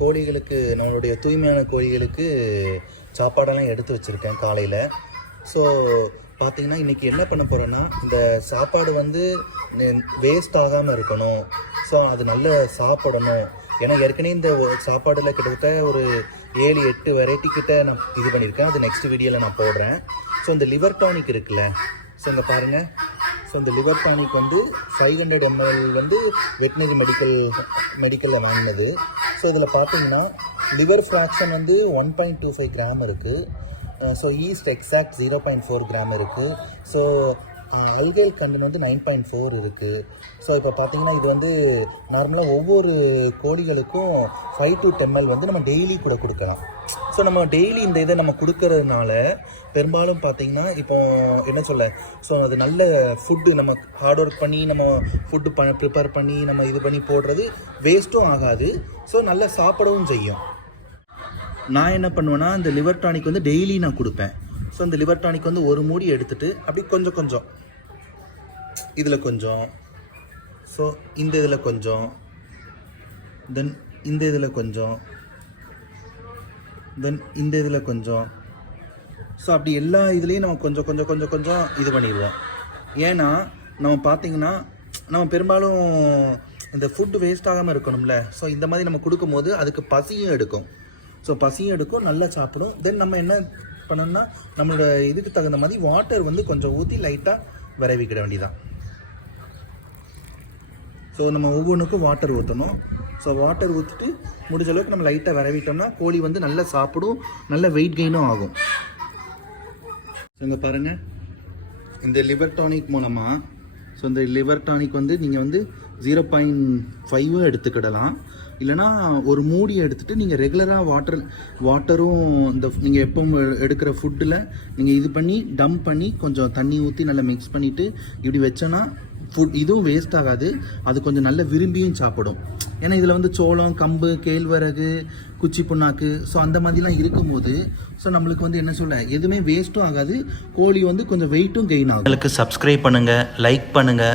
கோழிகளுக்கு நம்மளுடைய தூய்மையான கோழிகளுக்கு சாப்பாடெல்லாம் எடுத்து வச்சுருக்கேன் காலையில். ஸோ பார்த்திங்கன்னா இன்றைக்கி என்ன பண்ண போகிறேன்னா, இந்த சாப்பாடு வந்து வேஸ்ட் ஆகாமல் இருக்கணும். ஸோ அது நல்ல சாப்பிடணும். ஏன்னா ஏற்கனவே இந்த சாப்பாடில் கிட்டத்தட்ட ஒரு 7-8 வெரைட்டி கிட்ட நான் இது பண்ணியிருக்கேன். அது நெக்ஸ்ட் வீடியோவில் நான் போடுறேன். ஸோ இந்த லிவர் டானிக் இருக்குல்ல, ஸோ இங்கே பாருங்கள். ஸோ இந்த லிவர் டானிக் வந்து 500 ml வந்து வெட்டினரி மெடிக்கலில் வாங்கினது. ஸோ இதில் பார்த்தீங்கன்னா லிவர் ஃப்ராக்ஷன் வந்து 1.25 கிராம் இருக்குது. ஸோ ஈஸ்ட் எக்ஸாக்ட் 0.4 கிராம் இருக்குது. ஸோ அல்கைல் கண்டென்ட் வந்து 9.4 இருக்குது. ஸோ இப்போ பார்த்தீங்கன்னா இது வந்து நார்மலாக ஒவ்வொரு கோழிகளுக்கும் 5 to 10 ml வந்து நம்ம டெய்லி கூட கொடுக்கலாம். ஸோ நம்ம டெய்லி இந்த இதை நம்ம கொடுக்கறதுனால பெரும்பாலும் பார்த்திங்கன்னா இப்போ என்ன சொல்ல, ஸோ அது நல்ல ஃபுட்டு நம்ம ஹார்ட் ஒர்க் பண்ணி நம்ம ஃபுட்டு ப்ரிப்பேர் பண்ணி நம்ம இது பண்ணி போடுறது வேஸ்ட்டும் ஆகாது. ஸோ நல்லா சாப்பிடவும் செய்யும். நான் என்ன பண்ணுவேன்னா, இந்த லிவர் டானிக் வந்து டெய்லி நான் கொடுப்பேன். ஸோ இந்த லிவர் டானிக் வந்து ஒரு மூடி எடுத்துகிட்டு அப்படி கொஞ்சம் கொஞ்சம் இதில் கொஞ்சம், ஸோ இந்த இதில் கொஞ்சம், தென் இந்த இதில் கொஞ்சம், தென் இந்த இதில் கொஞ்சம், ஸோ அப்படி எல்லா இதுலேயும் நம்ம கொஞ்சம் கொஞ்சம் கொஞ்சம் கொஞ்சம் இது பண்ணிடுவோம். ஏன்னா நம்ம பார்த்திங்கன்னா நம்ம பெரும்பாலும் இந்த ஃபுட்டு வேஸ்ட் ஆகாமல் இருக்கணும்ல. ஸோ இந்த மாதிரி நம்ம கொடுக்கும்போது அதுக்கு பசியும் எடுக்கும். ஸோ பசியும் எடுக்கும், நல்லா சாப்பிடும். தென் நம்ம என்ன பண்ணணும்னா, நம்மளோட இதுக்கு தகுந்த மாதிரி வாட்டர் வந்து கொஞ்சம் ஊற்றி லைட்டாக விரைவிக்கிட வேண்டியதான். ஸோ நம்ம ஒவ்வொன்றுக்கும் வாட்டர் ஊற்றணும். ஸோ வாட்டர் ஊற்றிட்டு முடிஞ்ச அளவுக்கு நம்ம லைட்டாக விரைவிட்டோம்னா கோழி வந்து நல்லா சாப்பிடும், நல்ல வெயிட் கெயினும் ஆகும். ஸோ இங்கே பாருங்கள், இந்த லிவர் டானிக் மூலமாக, ஸோ இந்த லிவர் டானிக் வந்து நீங்கள் வந்து 0.5 எடுத்துக்கிடலாம். இல்லைனா ஒரு மூடியை எடுத்துகிட்டு நீங்கள் ரெகுலராக வாட்டரும் இந்த நீங்கள் எப்பவும் எடுக்கிற ஃபுட்டில் நீங்கள் இது பண்ணி டம்ப் பண்ணி கொஞ்சம் தண்ணி ஊற்றி நல்லா மிக்ஸ் பண்ணிவிட்டு இப்படி வச்சோன்னா இதுவும் வேஸ்ட் ஆகாது. அது கொஞ்சம் நல்ல விரும்பியும் சாப்பிடும். ஏன்னா இதில் வந்து சோளம், கம்பு, கேழ்வரகு, குச்சி புண்ணாக்கு, ஸோ அந்த மாதிரிலாம் இருக்கும்போது ஸோ நம்மளுக்கு வந்து என்ன சொல்ல, எதுவுமே வேஸ்ட்டும் ஆகாது. கோழி வந்து கொஞ்சம் வெயிட்டும் கெயின் ஆகும். உங்களுக்கு சப்ஸ்கிரைப் பண்ணுங்கள், லைக் பண்ணுங்கள்,